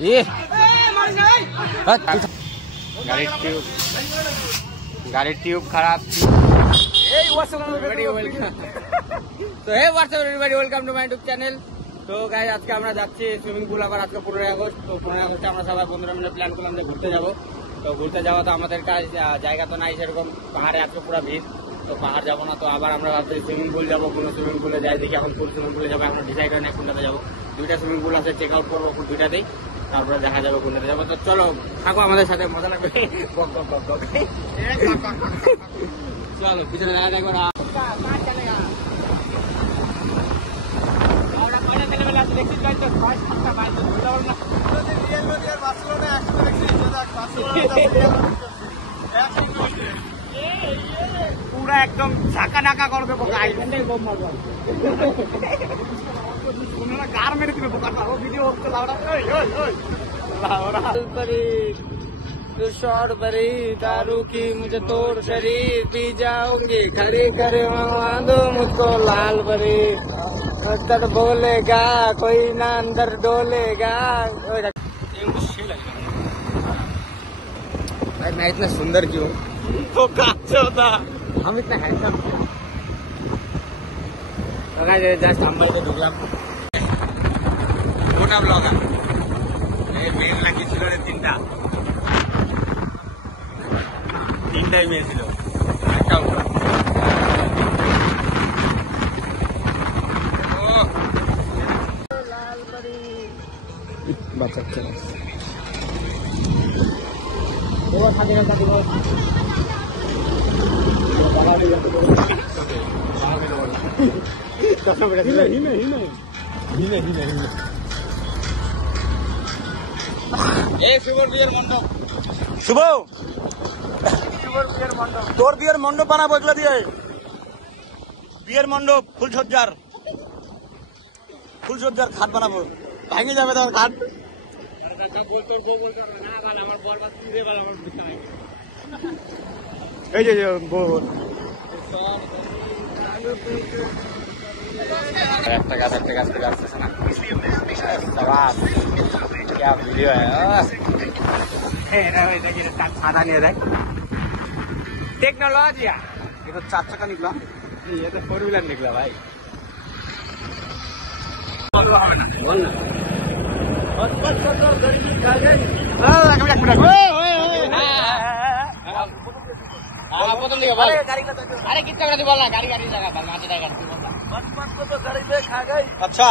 ये गाड़ी ट्यूब खराब। তো hey what's up everybody, welcome to my YouTube channel. তো গাইস আজকে আমরা যাচ্ছি সুইমিং পুল। আবার আজকে 15 আগস্ট। তো 15 আগস্টে আমরা সবাই বন্ধুরা মিলে প্ল্যান করলাম যে ঘুরতে যাবো। তো ঘুরতে যাওয়া তো আমাদের কাছে জায়গা তো নাই সেরকম, পাহাড়ে আজকে পুরো ভিড়। তো পাহাড় যাবো না, তো আবার আমরা ভাবছি সুইমিং পুল যাবো। কোনো সুইমিং পুলে যাই দেখি, এখন কোন সুইমিং পুলে যাবো এখন ডিসাইড হয় না কোনটাতে যাবো। দুইটা সুইমিং পুল আছে, চেক আউট করবো দুইটাতেই, তারপরে দেখা যাবে কোনটাতে যাবো। তো চলো থাকো আমাদের সাথে, মজা লাগবে। চলো পিছনে দেখা দেখো না। পুরা একদম ঝাঁকা ঢাকা করে দেবো, গার মেরে দিবে বোকা। ভিডিও হচ্ছে शॉर्ट बरी दारू की मुझे तोड़ शरीर पी जाऊंगी खड़ी करे मंगवा दो मुझको लाल बरी। अंदर बोलेगा कोई ना अंदर डोलेगा। मैं इतना सुंदर क्यों? तो काचा था हम इतना हैंडसम। जस्ट हम तो ढुकलाम मोटा ब्लॉग मेन लागी ছিল রে তিনটাই মেয়ে ছিল, একটাও বাচ্চা শুভ তোর বিয়ের মণ্ডপ বানাবো, এগুলো দিয়ে বিয়ের মণ্ডপ ফুলসজ্জার খাট বানাবো। ভাঙে যাবে তোর খাট। এই যে একটা গাছ থেকে আসতেছে না। ভিডিও ছাতা নিয়ে দেখ। टेक्नोलॉजी ये तो 4 चक्का निकला, ये तो 4 व्हीलर निकला भाई। अरे कितना बड़ा बोलना, गाड़ी लगा तो गाड़ी पे खा गई। अच्छा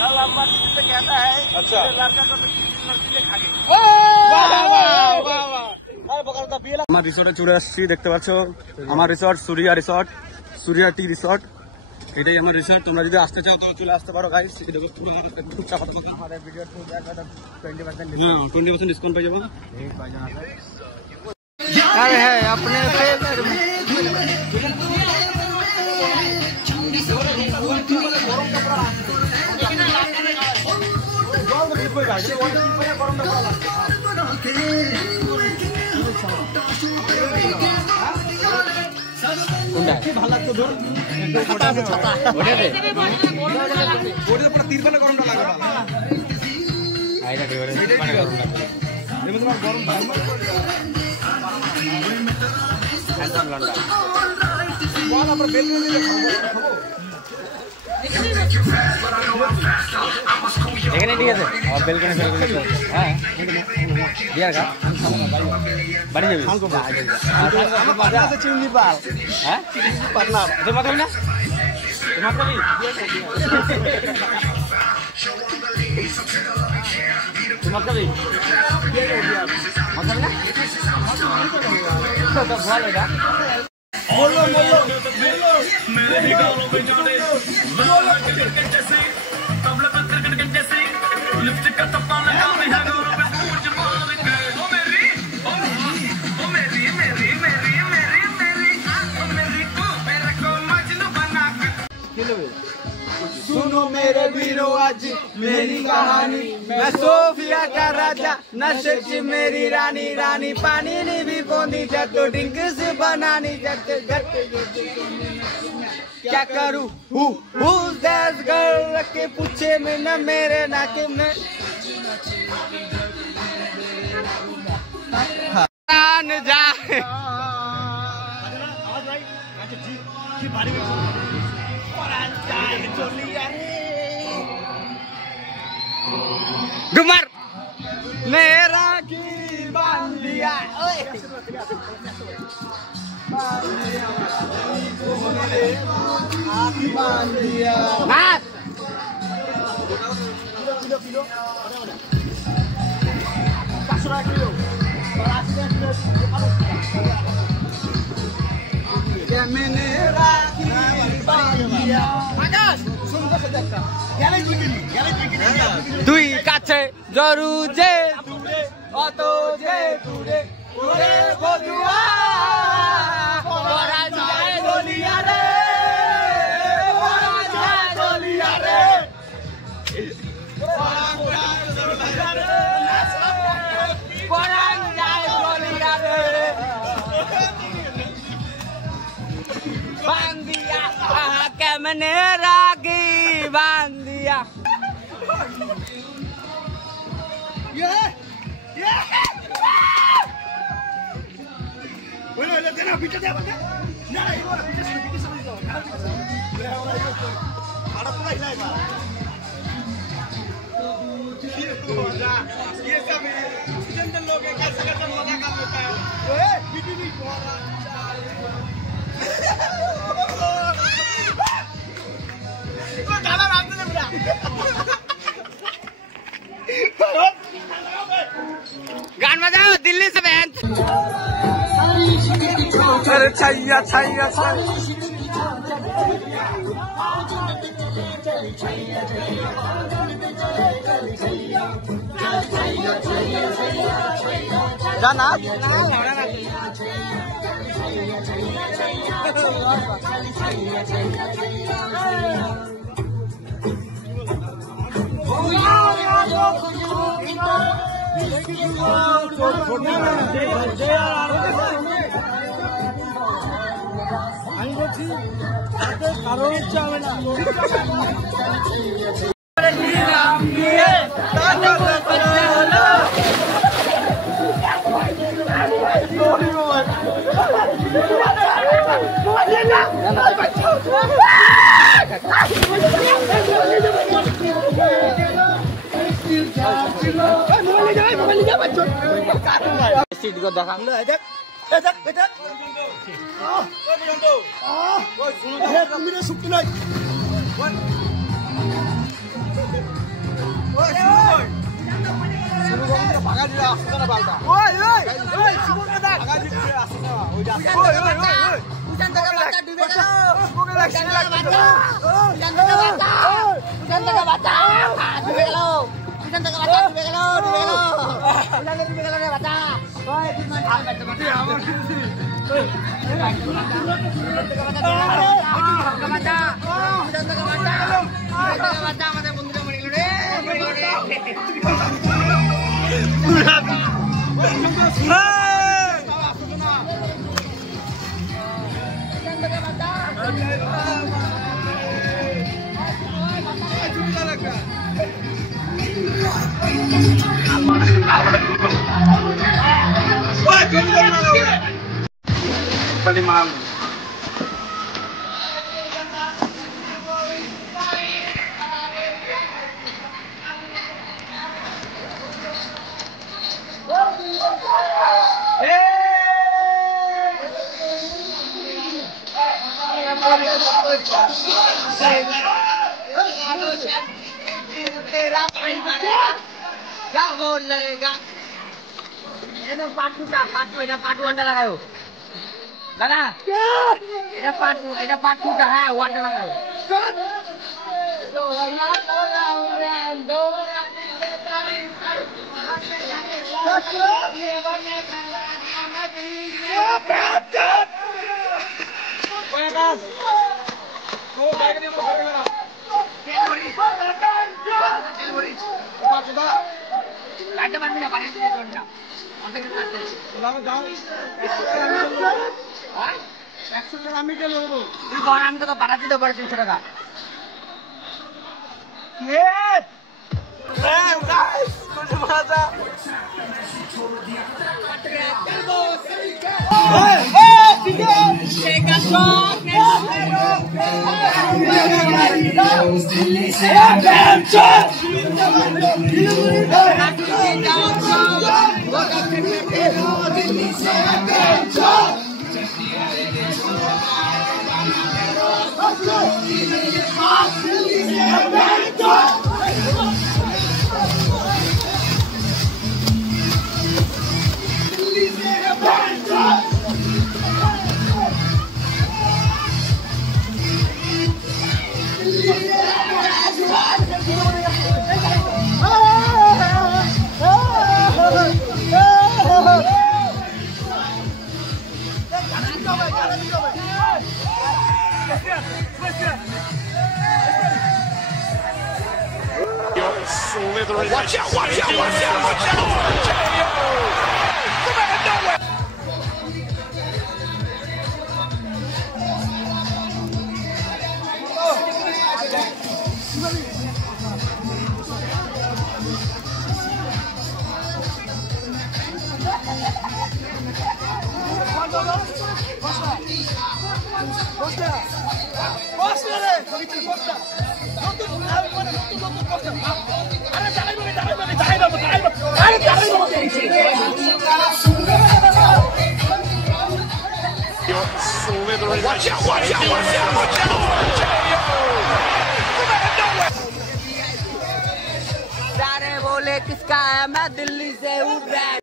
कल अम्मा से कहता है, अच्छा लड़का को लड़की खा गई। আমার রিসর্টে চলে আসছি, দেখতে পাচ্ছ আমার রিসর্ট সুরিয়া টি রিসর্ট। এটাই আমার রিসর্ট। তোমরা যদি আসতে চাও তো চলে আসতে পারো গাইস। আমাদের ভিডিও 20% ডিসকাউন্ট পেয়ে যাবো। अरे है अपने फेवर में এখানে ঠিক আছে। বেলকনি হ্যাঁ বিয়ার গা বাড়ি যাবি চিমনি পাল। হ্যাঁ পার্টনার তোর মাথা না सुनो मेरे वीरो आज मेरी कहानी, मैं सोफिया का राजा नशे च मेरी रानी। रानी पानी नहीं भी पोंदी जब तो ड्रिंक्स बनानी जब क्या करूं who's that girl के पूछे में न मेरे ना के में जान जाए डुमर मेरा की बांधिया তুই কাছে জরু যে অত যে দূরে ওরে বদুয়া ওরা যায় দলিয়া রে ওরা যায় দলিয়া রে পরান যায় দলিয়া রে বান্দিয়া কেমনে রাগি বান্দিয়া Bueno, le tengo pinche de abajo. Nada, iba a pinche se lo hizo. Ahora por ahí la iba. ये सब जनरल लोग हैं कैसे कैसे मजा कर लेता है ओए बीटी भी तो गाना रात में बजा गान बजाओ दिल्ली से बहन अरे छैया छैया जाना আমি বলছি কারণ হচ্ছে হবে না सीट को देखा Paling mahal. क्या बोल लगेगा पार्ट वन लगाओ दादा पार्ट टू का है वन लगाओ আমি কেন নেবো? আমি তোকে পাঠাচ্ছি তো 300 টাকা। Slithering. Watch out, watch out, watch out, watch out! Come out of nowhere! Slithering. Watch out, watch out, watch out, watch out! Come out of nowhere! सारे बोले किसका है, मैं दिल्ली से हूँ bag.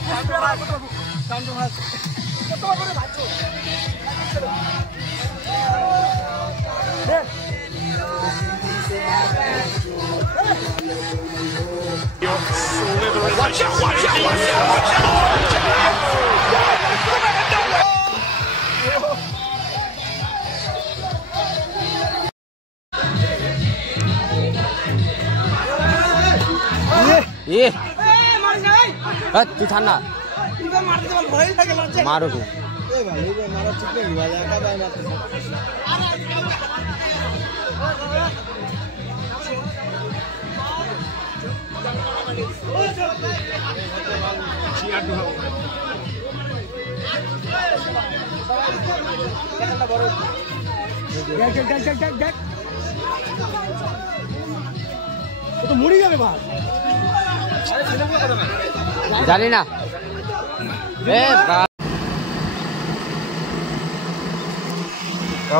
Slithering. Watch out, watch out, watch out, watch out! Come out of nowhere! ये तू ठान्डा मारो तू তো মরে যাবে ভাই জানি না তো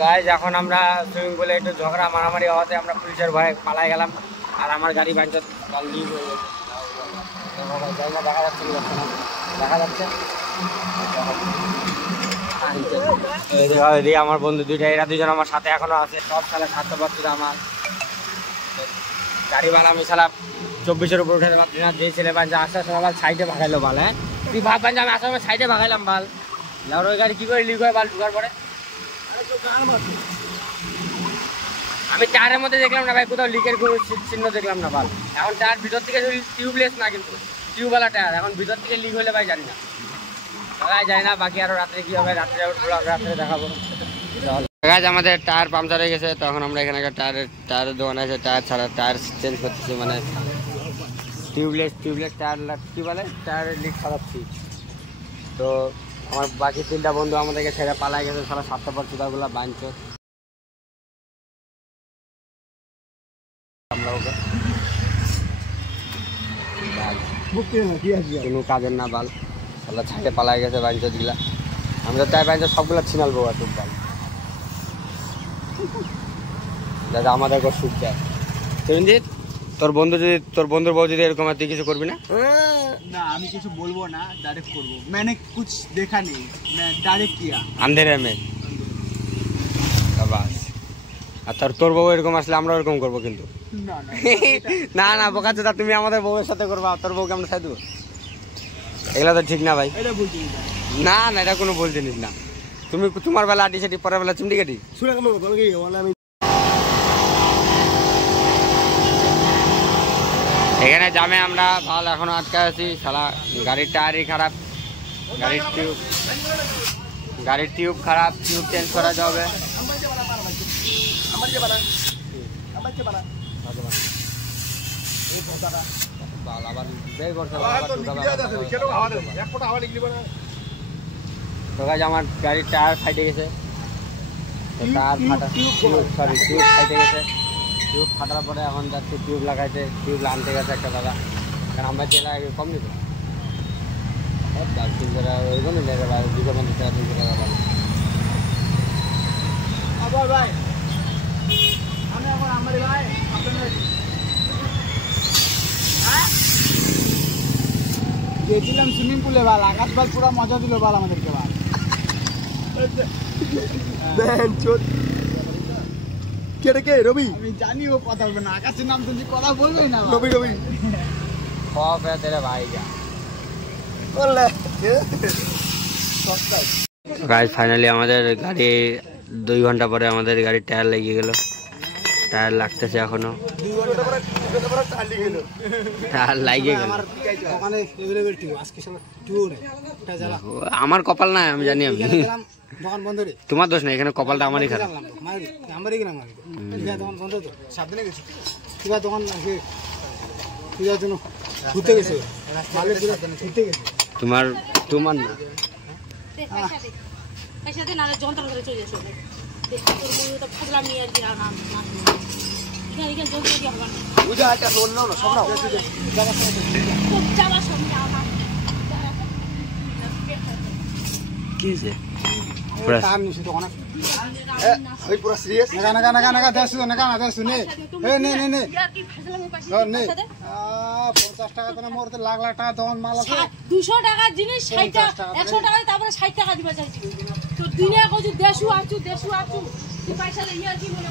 গাইজ এখন আমরা সুইমিং পুলে একটু ঝগড়া মারামারি হওয়াতে আমরা পুলিশের ভয়ে পালাই গেলাম আর আমার গাড়ি বাইক লিক হয়ে গেছে দেখা যাচ্ছে দেখা যাচ্ছে এদিকে আমার বন্ধু দুইটা এরা দুজন আমার সাথে এখনো আছে সব সালে সাথে পাচ্ছি আমার গাড়ি বাল আমি সালা 24-এর উপর উঠে পারছি না যে ছেলে বাঞ্চা আসার সময় বাল সাইডে ভাগাইলো বাল হ্যাঁ তুই ভাব বাঞ্চা আমি আসার সময় সাইডে ভাগাইলাম বাল আর ওই গাড়ি কি করে লিক হয় বাল ঢুকার পরে আমি টায়ারের মধ্যে দেখলাম না ভাই কোথাও লিকের কোনো চিহ্ন দেখলাম না বাল এখন টায়ার ভিতর থেকে টিউবলেস না কিন্তু টিউবওয়ালা টায়ার এখন ভিতর থেকে লিক হলে ভাই জানি না জানি না বাকি আরো রাত্রে কি হবে রাত্রে দেখাবো আমাদের টায়ার পাংচার হয়ে গেছে তখন আমরা এখানে একটা টায়ারের দোকান আছে টায়ার ছাড়া টায়ার চেঞ্জ করতেছি মানে টিউবলেস টায়ার কি বলে টায়ারের লিক ছাড়াচ্ছি তো আমার বাকি 3টা বন্ধু আমাদেরকে ছেড়ে পালাই গেছে সারা 7 চুদাগুলা বাঞ্চ আমরা ওকে কোনো কাজের না বাল আল্লাহ ছাড়ে পালাই গেছে বাঞ্চ দিলা আমরা তাই বাঞ্চ সবগুলা ছিনালবো আর তোর বাল দাদা আমাদেরকে সুখ দেয় রঞ্জিত তোর বন্ধুর বউ যদি এরকম তুই কিছু করবি না না আমি কিছু বলবো না ডাইরেক্ট করবো मैंने कुछ देखा नहीं मैं डायरेक्ट किया अंधेरे में বাস আর তোর বউ এরকম আসলে আমরা এরকম করবো কিন্তু না না না বোকা চোদা তুমি আমাদের বউয়ের সাথে করবা তোর বউকে আমরা সাথে দেবো এগুলা তো ঠিক না ভাই এটা বলছি না না এটা কোনো ভুল জিনিস না তুমি তোমার বেলা আটি সেটি পরের বেলা চুমটি কাটি শুনে কেমন বলো কি বলে আমি এখানে জামে আমরা ভালো এখনো আটকে আছি শালা গাড়ির টায়ারই খারাপ গাড়ির টিউব খারাপ টিউব চেঞ্জ করা যাবে আমার গাড়ির টায়ার ফাইটে গেছে টায়ার ফাটা সরি টিউব ফাইটে গেছে টিউব ফাটার পরে এখন যাচ্ছে টিউব লাগাইতে টিউব আনতে গেছে একটা দাদা কারণ আমরা তেল আগে কম নিত 300 টাকা ওইগুলো নিয়ে গেল 250 টাকা 300 টাকা আবার ভাই আমি এখন আমার ভাই আপনাদের গেছিলাম সুইমিং পুলে বাল আকাশ বাল পুরো মজা দিল বাল আমাদেরকে বাল দেন চোদ কে রবি আমি জানি ও কথা বলবে না আকাশের নাম তুমি কথা বলবে না রবি সব তেরে ভাই যা বললে গাইস ফাইনালি আমাদের গাড়ি 2 ঘন্টা পরে আমাদের গাড়ির টায়ার লেগে গেল টায়ার লাগতেছে এখনো 2 ঘন্টা পরে টালি গেল টায়ার লাগে গেল ওখানে এভেলেবল টিউ আজকে সব টিউ নেই এটা জ্বালা আমার কপাল নাই আমি জানি আমি দোকান বন্ধ রে তোমার দোষ না এখানে কপালটা আমারই খারাপ আমারই কিনা মারি দোকান বন্ধ তো সাবধানে গেছি তুই দোকান তুই জন্য ঘুরতে গেছে মালিক ঘুরতে গেছে তোমার না পয়সাতে না যন্ত্র ধরে চলে যাচ্ছে তোর মনে তো ফাজলাম নিয়ে আর কি আর নাম এখানে যন্ত্র দিয়ে হবে না বুঝা একটা রোল নাও না সব নাও যাওয়ার সময় আমার কি যে তার নিচে তো অনেক ওই পুরো সিরিয়াস না দেখছো না দেখছো নে নে কি ফাজলামি পয়সা নে 50 টাকা তো মোর তো লাখ টাকা দোকান মাল আছে 200 টাকার জিনিস 60 টাকা 100 টাকা তারপরে 60 টাকা দিবা চাইছি তো দিনে কইছি দেশু আছু তুই পয়সা লইয়া কি মনে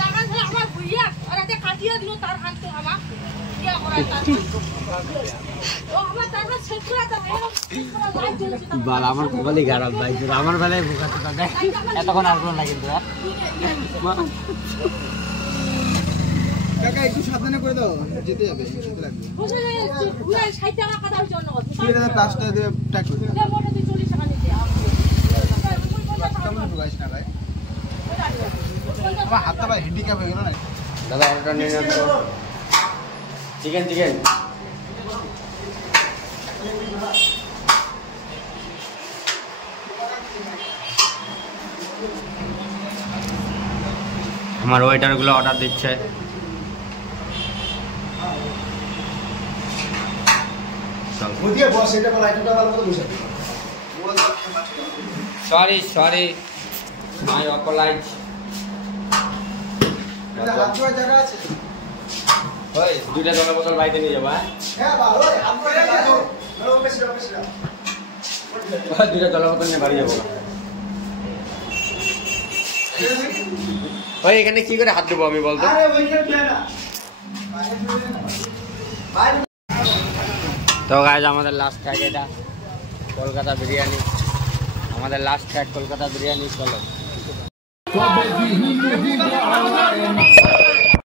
টাকা ধরে আমার ভইয়া আর এতে কাটিয়া দিল তার হাত তো আমার ইয়া করাই তার ও আমার তারপরে সেট করে দাও লাইট জ্বলছে বাল আমার কপালই খারাপ ভাই আমার বেলায় বোকাতে দাদা এতক্ষণ আর কোন লাগে তোরা কাকা একটু সাবধানে করে দাও যেতে যাবে যেতে লাগবে বসে পুরো 60 টাকা কাটার জন্য কথা এটা প্লাস্টার দিয়ে টাক করে দাও মোটা 40 টাকা নিতে কেমন গাইস না ভাই আমার হাতটা ভাই হ্যান্ডিক্যাপ হয়ে গেল না দাদা অর্ডার নিয়ে নাও তো চিকেন আমার ওয়েটার গুলো অর্ডার দিচ্ছে বুঝিয়ে বস এটা বলা এটা ভালো করে বুঝা সরি মাই অপোলাইজ হাত ধোয়ার জায়গা আছে ওই দুইটা জলের বোতল বাড়িতে নিয়ে যাবো হ্যাঁ ভালো হাত ধোয়ার জায়গা আছে বলো বেশি দুইটা জলের বোতল নিয়ে বাড়ি যাবো ওই এখানে কি করে হাত দেবো আমি বলতো আরে ওইখানে প্ল্যান না ভাই তো গাইজ আমাদের লাস্ট ট্র্যাক এটা কলকাতা বিরিয়ানি আমাদের লাস্ট ট্র্যাক কলকাতা বিরিয়ানি চলো